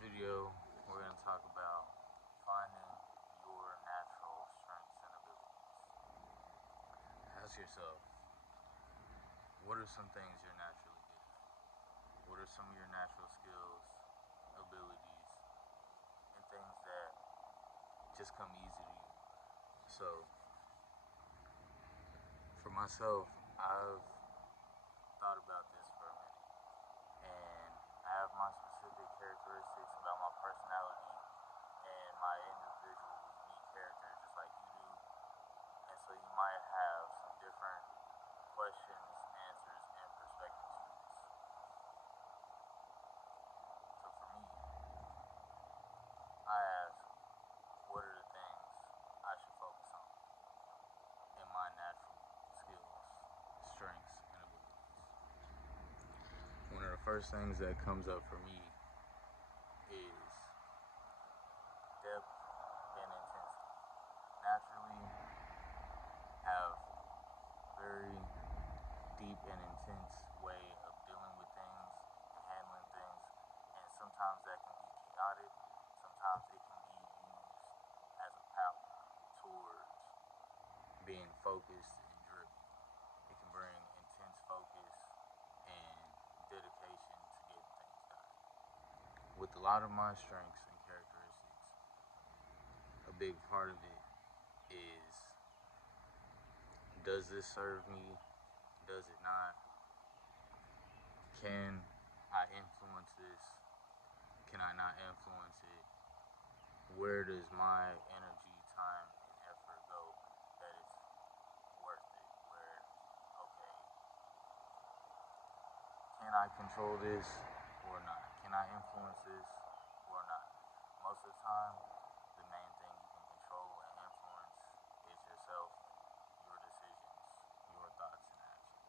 video, we're going to talk about finding your natural strengths and abilities. Ask yourself, what are some things you're naturally good at? What are some of your natural skills, abilities, and things that just come easy to you? So, for myself, I've thought about this for a minute, and I have my specific characteristics about my personality and my individual unique character, just like you do. And so you might have some different questions, answers, and perspectives for this. So for me, I ask, what are the things I should focus on in my natural skills, strengths, and abilities? One of the first things that comes up for me is depth and intensity. Naturally, have very deep and intense way of dealing with things and handling things, and sometimes that can be chaotic. Sometimes it can be used as a power towards being focused and driven. It can bring intense focus and dedication to getting things done. With a lot of my strengths and characteristics, a big part of it is, does this serve me? Does it not? Can I influence this? Can I not influence it? Where does my energy, time, and effort go that it's worth it? Where, okay, can I control this or not? Can I influence this or not? Most of the time, the main thing you can control and influence is yourself, your decisions, your thoughts and actions.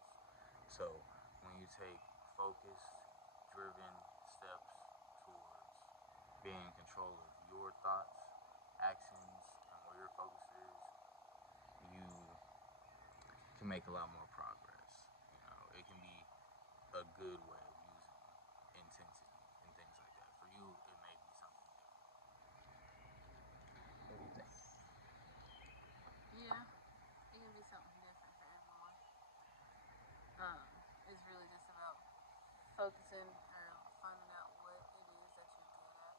So when you take focused, driven steps towards being in control of your thoughts, actions, and where your focus is, you can make a lot more progress. It can be a good way of using intensity and things like that. For you, it may be something different. What do you think? Yeah, it can be something different for everyone. Um, it's really just about focusing or finding out what it is that you're good at.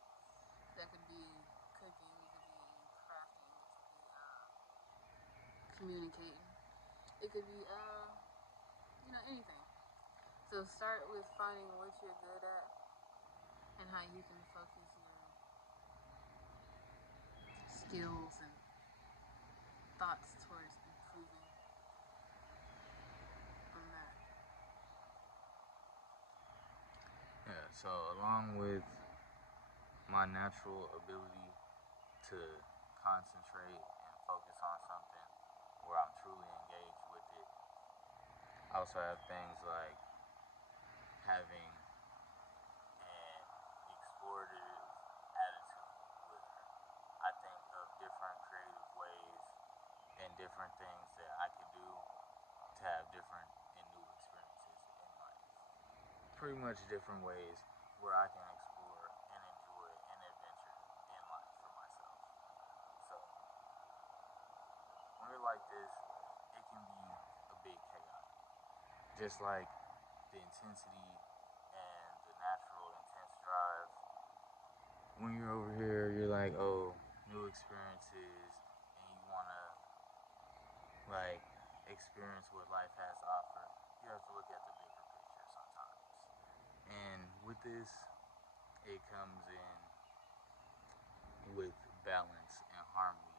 That could be cooking, it could be crafting, it could be communicating, it could be anything. So start with finding what you're good at and how you can focus your skills and thoughts towards improving from that. Yeah, so along with my natural ability to concentrate and focus on something where I'm truly engaged with it, I also have things like having an explorative attitude where I think of different creative ways and different things that I could do to have different and new experiences in life. Pretty much different ways where I can explore and enjoy an adventure in life for myself. So when you're like this, it can be a bit chaotic. Just like the intensity and the natural intense drive. When you're over here, you're like, oh, new experiences, and you wanna like experience what life has to offer. You have to look at the bigger picture sometimes. And with this, it comes in with balance and harmony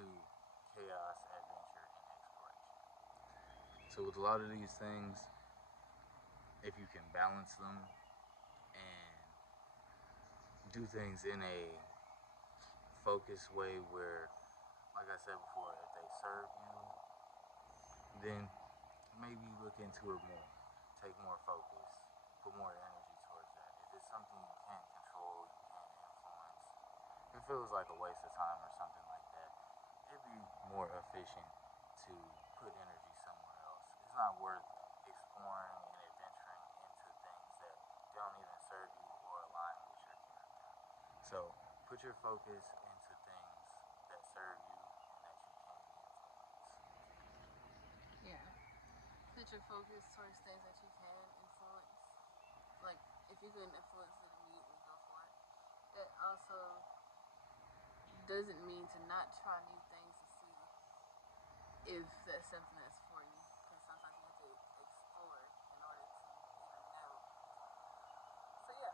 to chaos, adventure, and exploration. So with a lot of these things, if you can balance them and do things in a focused way where, like I said before, if they serve you, then maybe look into it more. Take more focus, put more energy towards that. If it's something you can't control, you can't influence, if it feels like a waste of time or something like that, it'd be more efficient to put energy somewhere else. It's not worth exploring and adventuring into things that don't even serve you or align with your character. So put your focus into things that serve you and that you can influence. Yeah. Put your focus towards things that you can influence. Like, if you can influence it immediately, go for it. That also doesn't mean to not try new things to see if that's something that's for you. Because sometimes you have to explore in order to even know. So, yeah.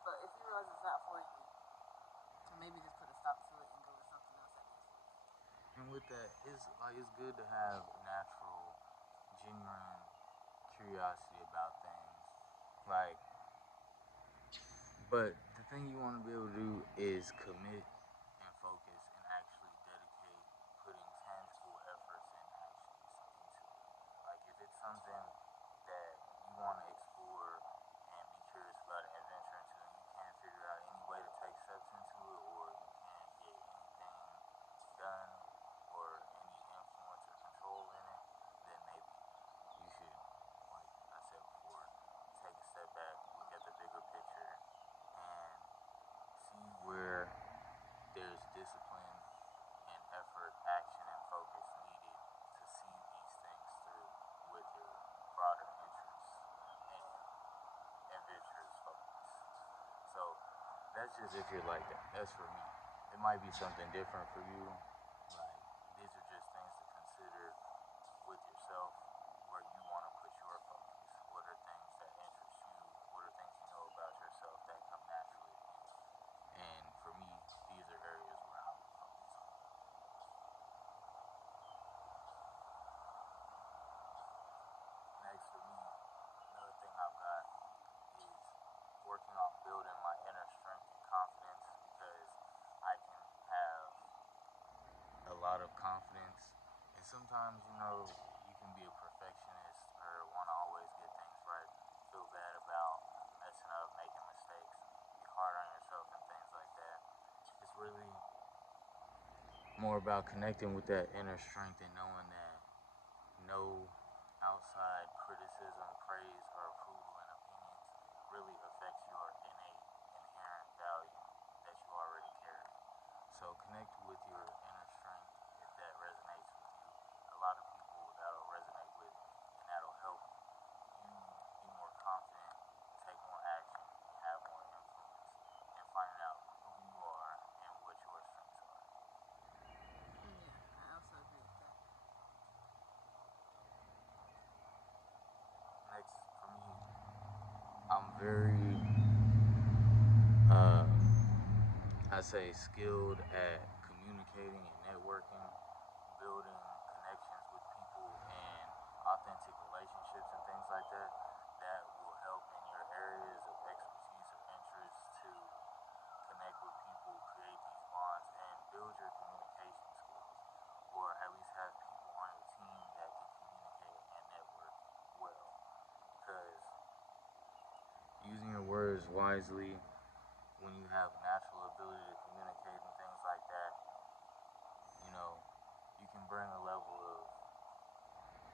But if you realize it's not for you, then maybe just put a stop to it and go with something else that is for you. And with that, it's good to have natural, genuine curiosity about things. Like, but the thing you want to be able to do is commit and focus and actually dedicate putting tangible efforts and actions into it. Like if it's something that you want to explore and be curious about and adventure into, and you can't figure out any way to take steps into it, or you can't get anything done or any influence or control in it, then maybe you should, like I said before, take a step back, look at the bigger picture, and see where there's discipline and effort, action, and focus needed to see these things through with your broader interests and adventurous focus. So that's just if you're like that. That's for me. It might be something different for you. Like these are just things to consider with yourself where you want to put your focus. What are things that interest you? What are things you know about yourself that come naturally to you? And for me, these are areas where I would focus on. Next for me, another thing I've got is working on building my inner strength and confidence because I can have a lot of confidence. And sometimes, you can be a perfectionist or want to always get things right, feel bad about messing up, making mistakes, be hard on yourself, and things like that. It's really more about connecting with that inner strength and knowing that no outside criticism, praise, or approval and opinions really affects your innate, inherent value that you already carry. So connect with your inner strength if that resonates with you. A lot of people that'll resonate with, and that'll help you be more confident, take more action, and have more influence, and finding out who you are and what your strengths are. Yeah, I also agree with that. Next, for me, I'm very, uh, I say, skilled at communicating and networking, building connections with people and authentic relationships and things like that. That will help in your areas of expertise or interest to connect with people, create these bonds, and build your communication skills, or at least have people on your team that can communicate and network well. Because using your words wisely when you have natural ability to communicate and things like that, you know, you can bring a level of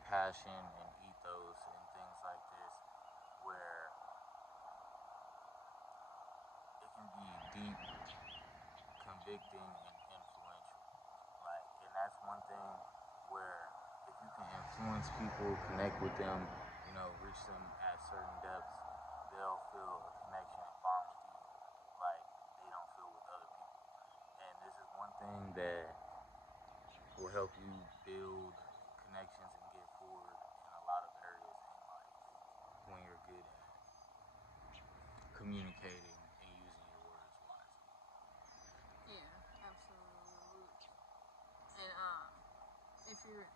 passion and ethos and things like this where it can be deep, convicting, and influential. Like, and that's one thing where if you can influence people, connect with them, reach them at certain depths, they'll feel a connection and bond with you like they don't feel with other people. And this is one thing that will help you build connections and get forward in a lot of areas in life when you're good at communicating and using your words wisely. Yeah, absolutely. And if you're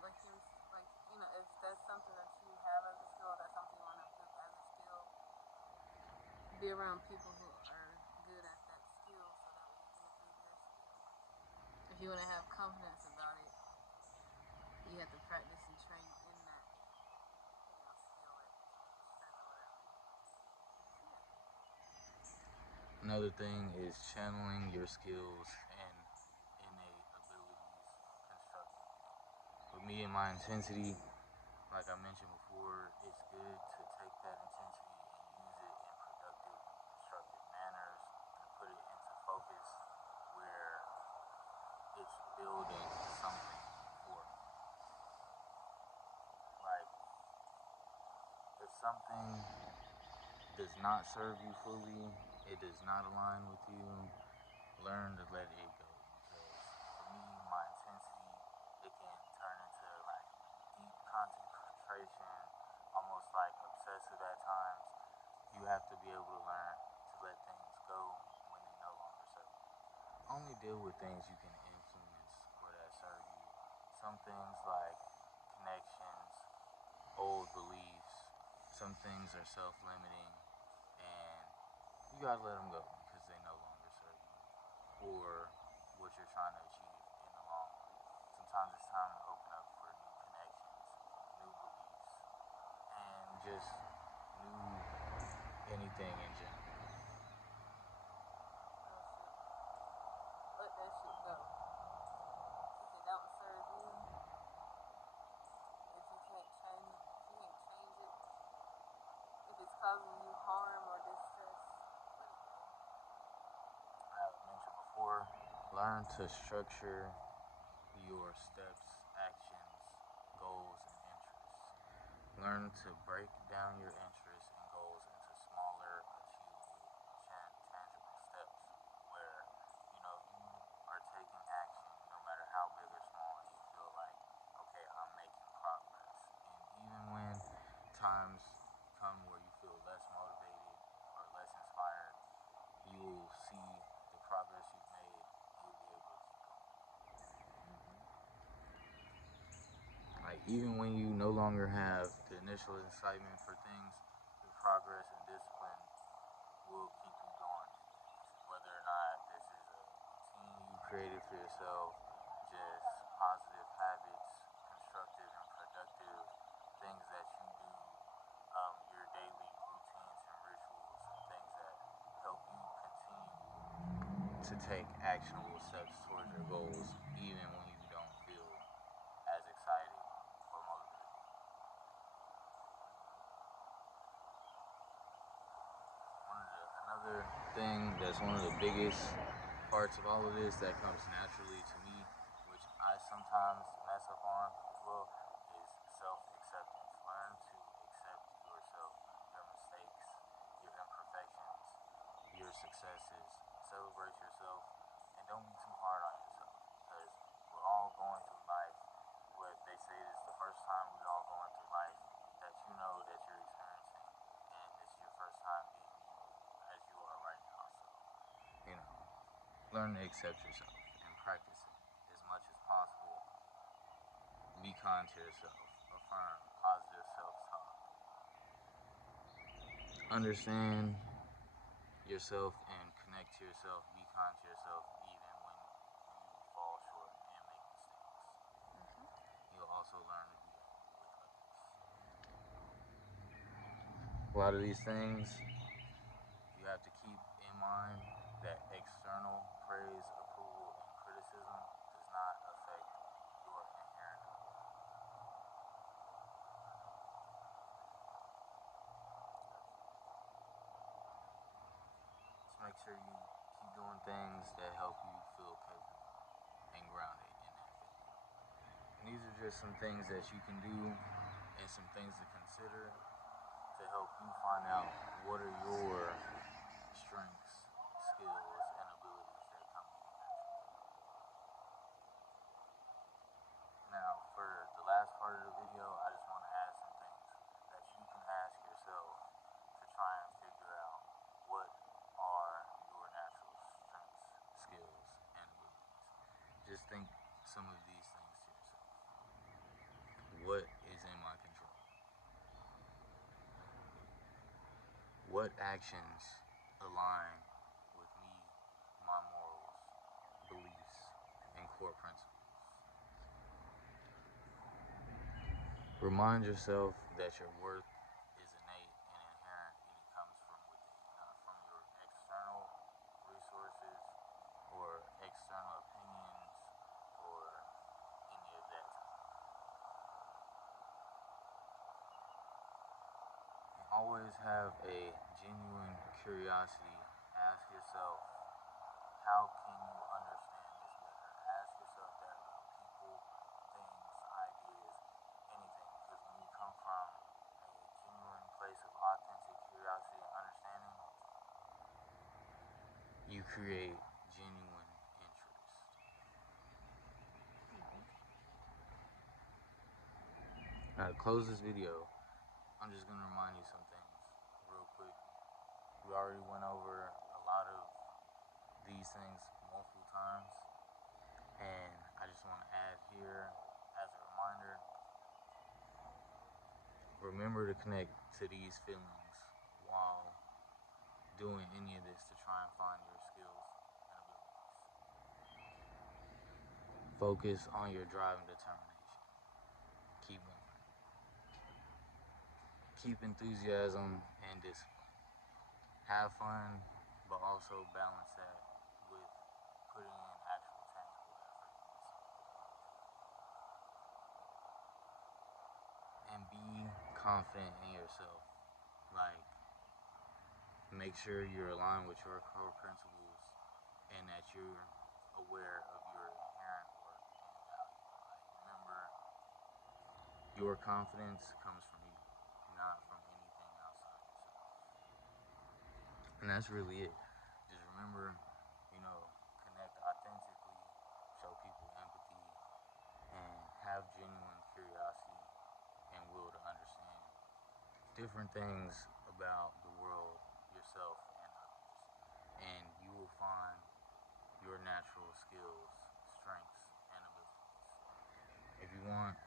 if that's something that you have as a skill, that's something you want to improve as a skill, be around people who are good at that skill so that way you can improve your skill. If you want to have confidence about it, you have to practice and train in that, skill or whatever. Yeah. Another thing is channeling your skills and innate abilities constructively. With me and my intensity, like I mentioned before, it's good to take that intensity and use it in productive, constructive manners and put it into something does not serve you fully, it does not align with you, learn to let it go. Because for me, my intensity, it can turn into like deep concentration, almost like obsessive at times. You have to be able to learn to let things go when they no longer serve you. Only deal with things you can influence or that serve you. Some things like connections, old beliefs, some things are self limiting, and you gotta let them go because they no longer serve you or what you're trying to achieve in the long run. Sometimes it's time to open up for new connections, new beliefs, and just new anything in general. Let that shit go. If it don't serve you, if you can't change it, if it's causing you harm or distress, let it go. I have mentioned before, learn to structure your steps, actions, goals, and interests. Learn to break down your interests and goals into smaller, achievable, tangible steps where you are taking action no matter how big or small, and you feel like, okay, I'm making progress. And even when times come where you feel less motivated or less inspired, you will see the progress you've made and you'll be able to keep going. Like, even when you no longer have the initial excitement for things, your progress and discipline will keep you going. Whether or not this is a routine you created for yourself, just positive habits, constructive and productive things that you do, your daily routines and rituals, and things that help you continue to take actionable steps towards your goals, even when you don't feel as excited or motivated. Another thing that's one of the biggest parts of all of this that comes naturally to me, which I sometimes mess up on as well, is self-acceptance. Learn to accept yourself, your mistakes, your imperfections, your successes. Celebrate yourself, and don't be too hard on yourself, because we're all going through life. What they say is the first time we all going through life that you know that you're experiencing, and this is your first time being you as you are right now. So, you know, learn to accept yourself and practice it as much as possible. Be kind to yourself. Affirm positive self-talk. Understand yourself and connect to yourself. Be kind to yourself even when you fall short and make mistakes. You'll also learn to do that with others. A lot of these things you have to keep in mind that external praise, approval, and criticism does not affect your inherent ability. Just make sure you keep doing things that help you feel capable and grounded in that feeling. And these are just some things that you can do and some things to consider to help you find out what are your strengths, skills, and abilities that come to you naturally. Now, for the last part of the video, I just want to add some things that you can ask yourself to try and figure out what are your natural strengths, skills, and abilities. Just think some of these things to yourself. What is in my control? What actions align with me, my morals, beliefs, and core principles? Remind yourself that your worth is innate and inherent, and it comes from within, not from your external resources or external opinions or any of that type. And always have a genuine curiosity. Ask yourself, how can you understand this better? Ask yourself that about people, things, ideas, anything. Because when you come from a genuine place you create genuine interest. To close this video, I'm just going to remind you some things real quick. We already went over a lot of these things multiple times, and I just want to add here as a reminder, remember to connect to these feelings while doing any of this to try and find your skills and abilities. Focus on your drive and determination. Keep going. Keep enthusiasm and discipline. Have fun, but also balance that with putting in actual tangible effort in this. And be confident in yourself. Like, make sure you're aligned with your core principles and that you're aware of your inherent worth and value. Like, remember, your confidence comes from you, not from anything outside yourself. And that's really it. Just remember, connect authentically, show people empathy, and have genuine curiosity and will to understand different things about the world, yourself, and others. And you will find your natural skills, strengths, and abilities. If you want,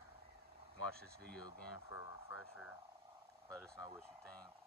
watch this video again for a refresher. Let us know what you think.